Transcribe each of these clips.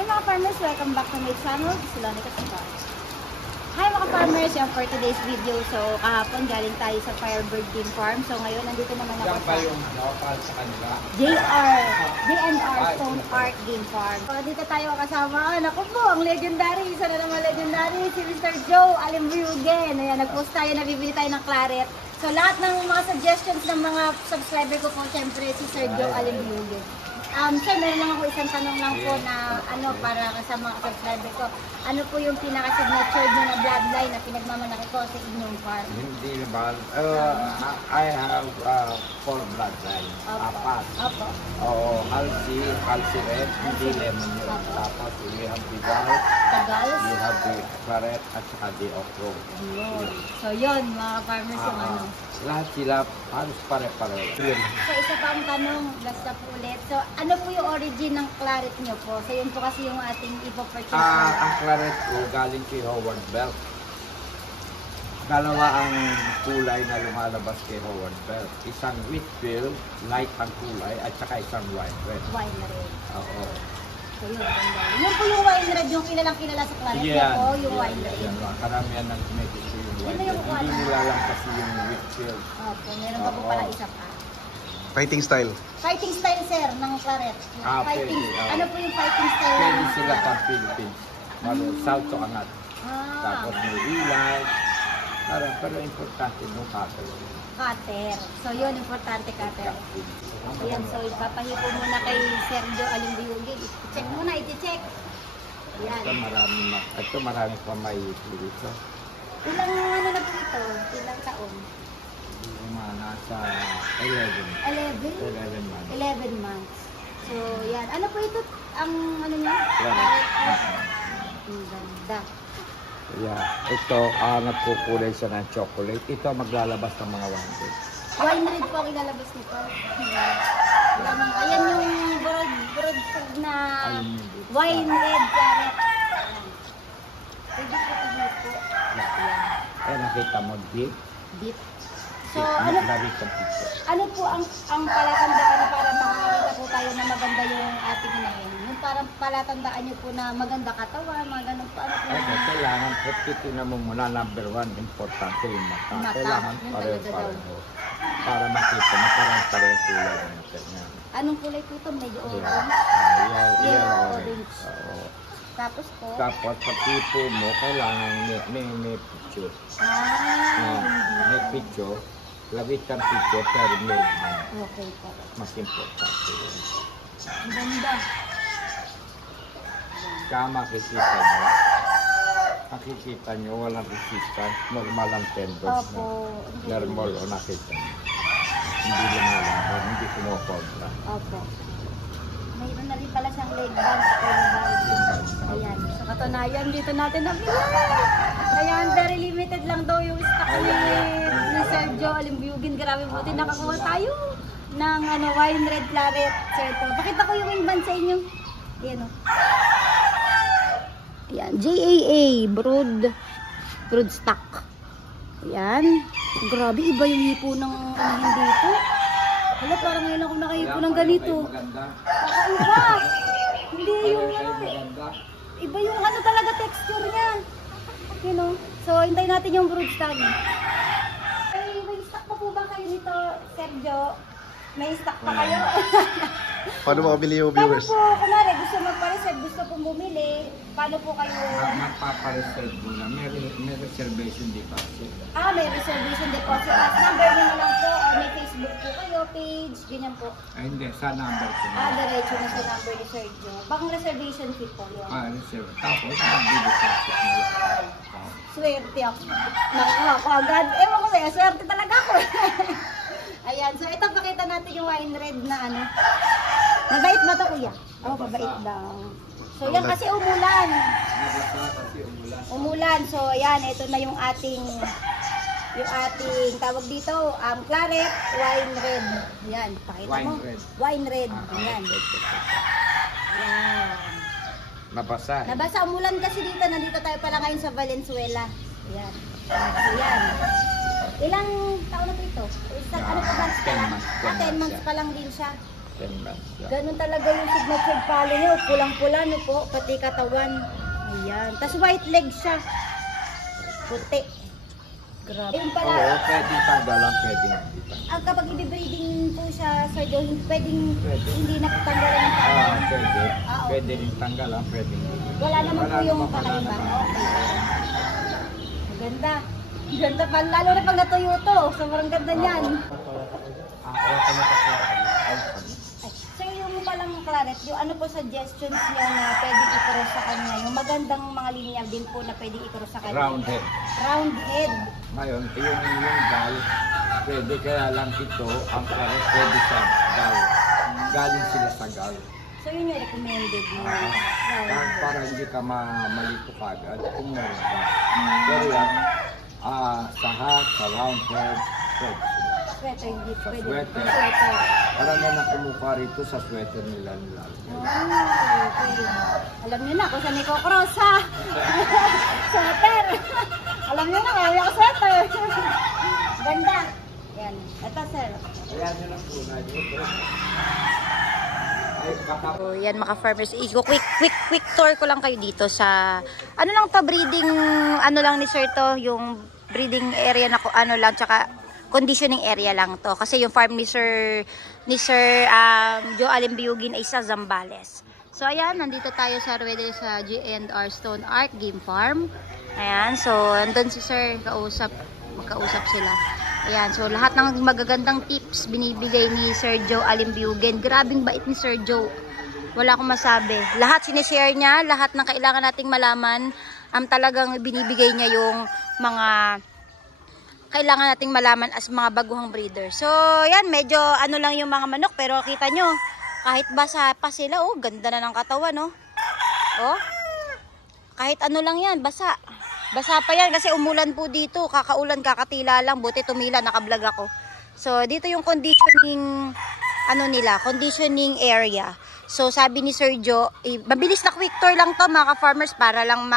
Hi mga farmers, welcome back to my channel, Solani Katiba. Hi mga farmers, yung for today's video. So kahapon galing tayo sa Firebird Game Farm. So ngayon nandito naman ako sa sa kanila. JNR Stone Park Game Farm. So dito tayo kasama, naku po, ang legendary, isa na naman legendary, si Mr. Joe Alimbriugen. Ayan, nag-post tayo, nabibili tayo ng claret. So lahat ng mga suggestions ng mga subscriber ko po, syempre si Sir Joe Alimbriugen. Sir, meron lang ako isang tanong lang po na para sa mga subscriber ko. Ano po yung pinaka-signature nyo na bloodline na pinagmamalaki ko sa inyong farm? Hindi naman. I have 4 bloodlines. Apat. Opo. Oo, Halsey Red, hindi lemon yun. Tapos we have the Gals, Tagals. we have the Claret, at saka the Okro. So yun, mga farmers yung ano. Lahat sila halos pare-pareho. So isa pa ang tanong, last na po ulit. So ano po yung origin ng claret nyo po? So yun po kasi yung ating ipopurchase. Ang Claret ko galing kay Howard Bell. Dalawa ang kulay na lumalabas kay Howard Bell. Isang Whitfield, light ang kulay, at saka isang wine red. Wine red. Oo. So yun, ganda. Yun po yung wine red, yung kilalang kilala sa claret. Yan po, yung wine red. Yan, karamihan ng medyo yung wine red. Hindi nila lang kasi yung Whitfield. Opo, meron pa po pala isa pa. Fighting style. Fighting style, sir, ng claret. Fighting. Pwede. Ano po yung fighting style Pwede ng sila claret? pang Philippines. South to angat. Tapos may ilay. Pero importante nung cutter. Cutter. So yun, importante cutter. Ayan, so ipapahipo muna kay Sergio Alimbriugen. I-check muna, i-check. Ayan. Ito marami pa may dito. Ilang ano na po ito? Ilang taon? Yung mga nasa 11. 11? 11 months. 11 months. So yan. Ano po ito? Ang ano niya? Ang ganda. Yeah. Ito, nagkukulay siya ng chocolate. Ito maglalabas ng mga wine red. Wine red po ang ilalabas nito. Ayan yung broad na wine red claret. Pwede po ito. Ayan, nakita mo, deep. Deep. So, ano po ang palatandaan para makakita po tayo na maganda yung ating inahin? Yung parang palatandaan nyo po na maganda katawan, mga ganun po. Ano po? Okay, kailangan, titignan mo muna, number 1, importante yung mata. Kailangan pareho. Para makita mo, parang pareho kulay ng mata niya. Anong kulay po ito? Medyo orange? Yellow orange. Tapos po? Tapos, sa tipo mo, kailangan may picture. May picture. Labit ang picture, pero may okay po. mas importante yun. Ang ganda. Kaya makikita nyo, walang resistance, normal ang tendons na normal o nakita nyo. Hindi lumalaban, hindi kumopobra. Opo. Mayroon na rin pala siyang leg band. Ayan. So katunayan, dito natin nabili. Ayan, very limited lang daw yung stock ni Sergio Alimbriugen. Grabe, buti nakakuha tayo ng wine red claret. Sergio, pakita ko yung wing band sa inyo. Ayan o. Ayan, JAA, brood stock. Ayan. Grabe, iba yung hipo ng dito. Wala, parang ngayon ako nakahipo ng ganito. Kakaiba. Hindi yung iba yung talaga texture niya. You know? So, hintayin natin yung brood stock. May stock pa po ba kayo nito, Sergio? May stock pa kayo? Paano makabili yung viewers? Paano po, kunwari, gusto magpa-reserve, gusto pong bumili, paano po kayo? Magpapareserve muna. May reservation deposit. May reservation deposit. At number nyo na lang po, or may Facebook po kayo, page, ganyan po. Hindi, sa number ko. Diretso na sa number ni Sergio. Bakang reservation fee po yun. Reserve. Tapos, mag-deposit nila. Swerte ako. Nakakuha ko agad. Ewan ko sa'yo, swerte talaga ako. Ayan, so ito pakita natin yung wine red na Mabait ba ito, kuya? Mabait daw. So yan kasi umulan. Umulan. So ayan, ito na yung ating tawag dito, claret, wine red. Ayan, pakita mo. Wine red. Ayan. Ayan. Nabasa. Umulan kasi dito. Nandito tayo pala ngayon sa Valenzuela. Ayan. Ayan. Ilang taon na po ito? Ano pa ba? 10 months. 10 months pa lang din siya. 10 months yan. Ganun talaga yung signature palo niyo. Pulang-pula no po, pati katawan. Ayan. Tapos white leg siya. Puti. Grabe. Ayun pala. Oo, pwedeng tanggalan, pwedeng hindi tanggalan. Kapag i-breeding po siya, Sir Joe, pwedeng Pwede. hindi na tanggalan ng palo. Pwede. Ah, okay. Pwede rin tanggalan, pwedeng hindi. Wala naman po yung naman, wala kakaiba. naman. Okay. Maganda. Ganda pa. Lalo na pag natuyo to. Sobrang ganda niyan. Ay, so yung palang claret, yung ano po suggestions niyo na pwede i-cross sa kanya? Yung magandang mga linya din po na pwede i-cross sa kanya? Round head. Round head. Ngayon, yung gal, pwede kaya lang ito, ang claret, pwede sa gal. Galing sila sa gal. So yun yung recommended mo. Para hindi ka malito kagad kung meron ka. Pero yan, sa hat, sa round head, pwede sila. Sweater, hindi pwede. Sweater. Sweater. Parang na kumukha rito sa sweater nila nila. Okay. Alam niyo na kung saan i-cross ha. Sweater. Alam niyo na, kaya ako sweater. Ganda. Yan. Ito sir. Ayan nyo lang po na dito. Ay, So, yan mga farmers, quick tour ko lang kayo dito sa ano lang to, breeding ano lang ni sir to, yung breeding area na ano lang, tsaka conditioning area lang to kasi yung farm ni Sir Joe Alimbiugin ay sa Zambales. So ayan, nandito tayo sa Rueda sa G&R Stone Arc Game Farm. Ayan, so andun si Sir, magkausap sila. Ayan, so lahat ng magagandang tips binibigay ni Sir Joe Alimbiugin. Grabing bait ni Sir Joe. Wala akong masabi. Lahat sinishare niya, lahat ng kailangan nating malaman, talagang binibigay niya yung mga kailangan nating malaman as mga baguhang breeder. So, yan, medyo ano lang yung mga manok, pero kita nyo, kahit basa pa sila, oh, ganda na ng katawan, no? Oh, kahit ano lang yan, basa. Basa pa yan kasi umulan po dito, kakaulan, kakatila lang, buti tumila, nakablog ako. So, dito yung conditioning, ano nila, conditioning area. So, sabi ni Sir Joe, mabilis na quick tour lang to mga ka-farmers para lang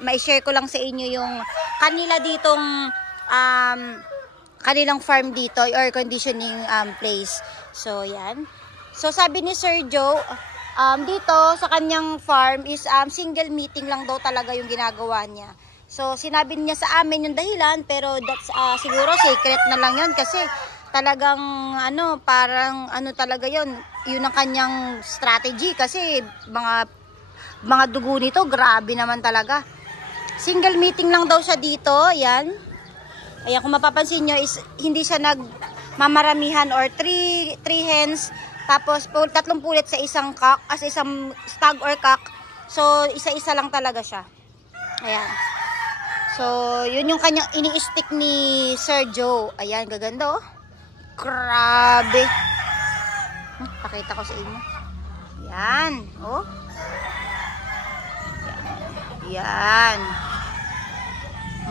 ma-share ko lang sa inyo yung kanila ditong kanilang farm dito or conditioning place. So yan. So sabi ni Sir Joe, dito sa kanyang farm is single meeting lang daw talaga yung ginagawa niya. So sinabi niya sa amin yung dahilan, pero that's siguro secret na lang yun kasi talagang ano, parang ano talaga yun ang kanyang strategy kasi mga dugo nito grabe naman talaga. Single meeting lang daw siya dito, yan. Ayan, kung mapapansin nyo is hindi siya nagmamaramihan or 3 hens tapos 3 pulit sa isang cock, as isang stag or cock. So isa-isa lang talaga siya. Ayan. So yun yung kanyang ini-stick ni Sir Joe. Ayan, gaganda oh. Grabe. Pakita ko sa inyo. Ayan, oh. Ayan.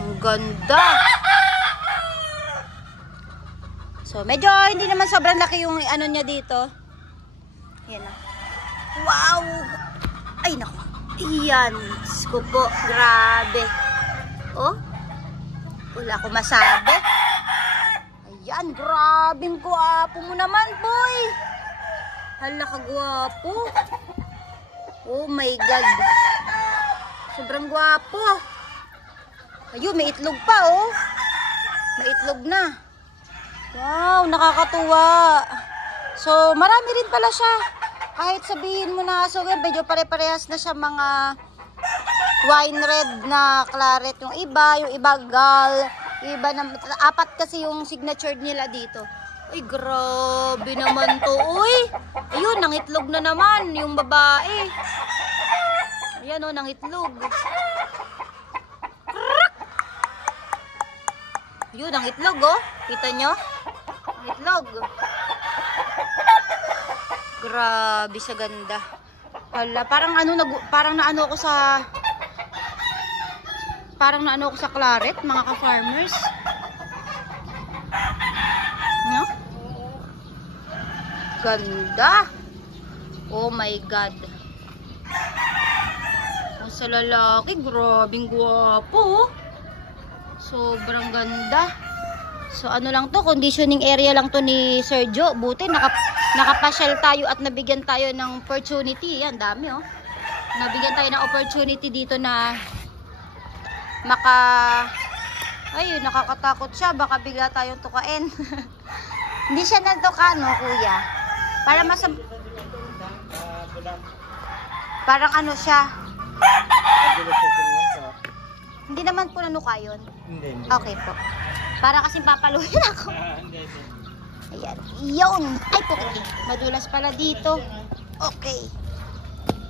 Ang ganda. So, medyo hindi naman sobrang laki yung ano niya dito. Yan na. Wow! Ay, naku. Iyan. Sko po. Grabe. Oh. Wala ko masabi. Ayan. Grabing gwapo mo naman, boy. Hala ka gwapo. Oh my God. Sobrang gwapo. Ayun, may itlog pa, oh. May itlog na. Wow, nakakatuwa. So, marami rin pala siya. Kahit sabihin mo na, so medyo pare-parehas na siya mga wine red na claret. Yung iba gal. Yung iba na, 4 kasi yung signature nila dito. Uy, grabe naman to. Uy, ayun, nangitlog na naman yung babae. Ayan o, nangitlog. Yun, ang itlog oh. Kita nyo? Ang itlog. Grabe sa ganda. Hala, parang naano ako sa claret, mga ka-farmers. No? Ganda. Oh my God. Ang sa lalaki, grabing gwapo. Sobrang ganda. So ano lang to, conditioning area lang to ni Sir Joe. Buti nakapasyal tayo at nabigyan tayo ng opportunity. Yan, dami oh. Nabigyan tayo ng opportunity dito na ayun, nakakatakot siya. Baka bigla tayong tukain. Hindi siya natuka, no, kuya? Para parang ano siya. Hindi naman po nanuka yun. Hindi. Okay po. Para kasing papaluhin ako. Ayan. Yun. Ay, pukitin. Madulas pala dito. Okay.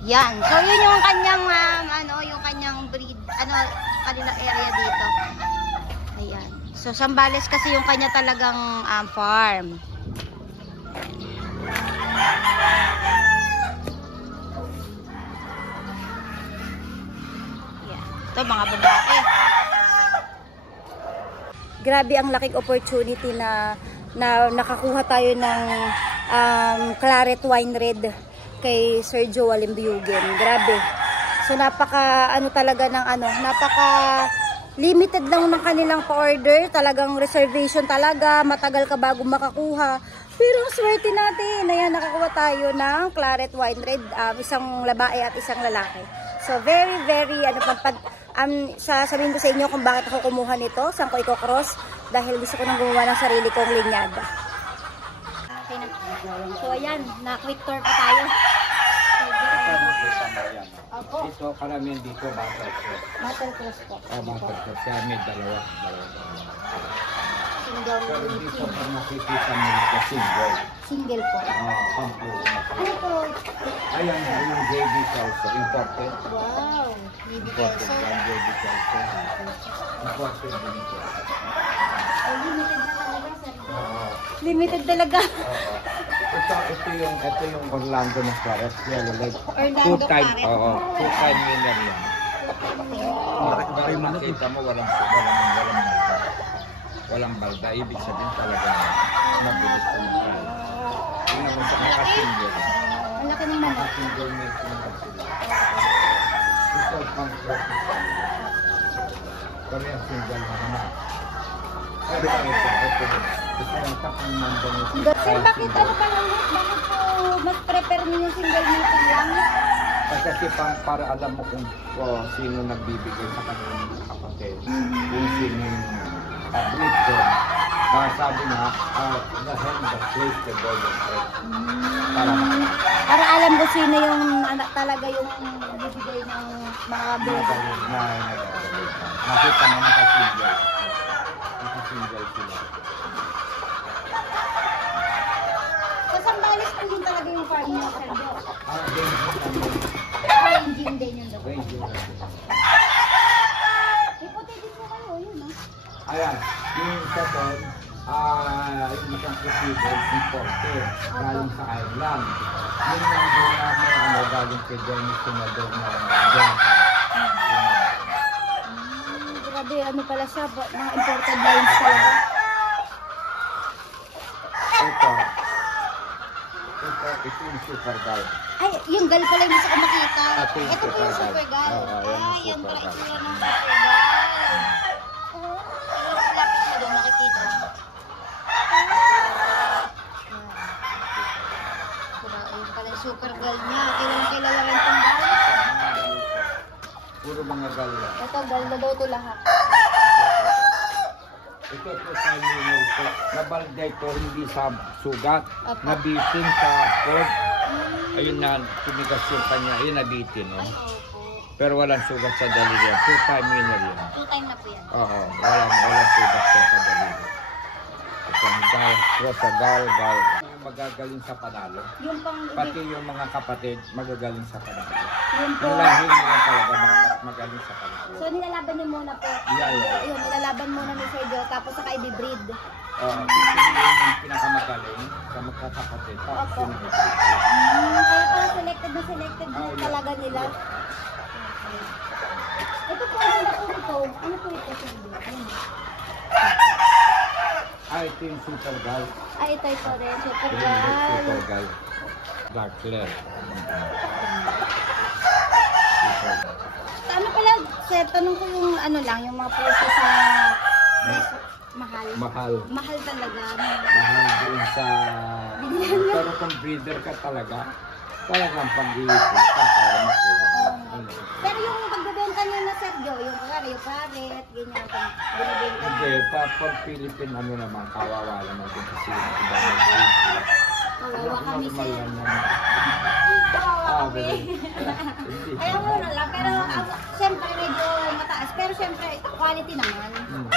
Yan. So, yun yung kanyang, yung kanyang breed, kanilang area dito. Ayan. So, Zambales kasi yung kanya talagang farm. Yan. Ito, mga babae. Grabe ang laking opportunity na nakakuha tayo ng Claret Wine Red kay Sir Joe Alimbiugen. Grabe. So napaka limited lang ng kanilang pa-order. Talagang reservation talaga. Matagal ka bago makakuha. Pero swerte natin. Ayan, nakakuha tayo ng Claret Wine Red. Isang babae at isang lalaki. So very, very, sasabihin ko sa inyo kung bakit ako kumuha nito. Saan ko i-cross. Dahil gusto ko nang gumawa ng sarili kong linyada. So ayan, na-quick tour pa tayo. Opo. Ito, karamihan dito, battle cross. Battle cross po. Battle cross. Kaya may dalawa. Single. Pero dito, pag nakikita mo ito, single. Single po. Sampu. Ano po? Ayan, yung JB Calso. Imported. Wow. Imported. Yung JB Calso. Imported din ito. Ay, limited na talaga, sir. Limited talaga. Ito yung Orlando ng Claret. Orlando Claret. Two-time winner yan. Pero makita mo, walang balda. Ibig sabihin talaga mabilis ko ng Claret. Tingnan mo sa nakasingle. Ang laki ng manok. Nakasingle may sinunod sila. Ito pang Claret. Kami ang single na naman. Ito. Ito yung tapang mandang ito. Sir, bakit ano pa lang? Bakit po mas prepare niyo yung single meeting lang? Kasi para alam mo kung sino nagbibigay sa kanilang kapatid. Kung sino yung breed ko. Sabi nga, the hen that plays the golden thread. Para alam ko sino yung anak talaga yung bibigay ng mga baby. Nakita mo nakasingle. Nakasingle sila. Sa Zambales po din talaga yung farm niya, Sir Jo. Ranging din yun daw. May puti din po kayo, yun no? Ayan, yung isa doon, yung isang procedure, imported, galing sa Ireland. Yung nandun namin, galing kay Dennis Sinador na Jonathan. Grabe, ano pala siya, mga imported lines talaga. Ito yung super gal. Ay, yung gal pala yung gusto ko makita. Ito yung Ito po yung super super gal. gal. Yan pala itsura ng super gal. Lapit mo doon, makikita. Ayun pala yung super gal niya. Kilala rin itong gal. Puro mga gal lang. Ito, gal na daw ito lahat. Ito sa inyo ito. Nabalda ito, hindi sa sugat. Opo. Nabitin sa cord. Ayun na, tumigas yung kanya. Ayun, nabitin. Ay, opo. Pero walang sugat sa daliri. Two-time winner yan. Two-time na po yan. Oo, walang sugat sa daliri. Isang gal, cross sa gal. Yung magagaling sa panalo. Yung pang Pati yung mga kapatid, magagaling sa panalo. yung po. Yung lahi nila talaga magaling sa panalo. So, nilalaban niyo muna po. Yeah. Ayun, nilalaban muna ni Sir Jo, tapos saka i-breed. Oo, pipiliin yung pinakamagaling sa magkakapatid. Tapos Opo. yun ang Kaya pala selected na talaga nila. Ito po, ano po ito? Ano po ito, Sir Jo? ito yung super gal. Ay, ito rin. Super Ito yung super gal. gal. Dark clear. Ano pala, Sir, tanong ko yung ano lang, yung mga presyo sa mahal. Mahal. Mahal talaga. Mahal din sa Binigyan niya. Pero kung breeder ka talaga, talagang pag-iipon ka para makuha mo. Ano? Pero yung pagbebenta niya na Sergio, yung paret, ganyan, pag binibenta Hindi, niya. pag Philippine ano naman, kawawa naman din kasi yung iba mag-breed. Kawawa kami Normal sir. lang naman. Kawawa kami. Hindi. Ayaw mo na lang, pero siyempre medyo mataas. Pero siyempre, quality naman. Hmm.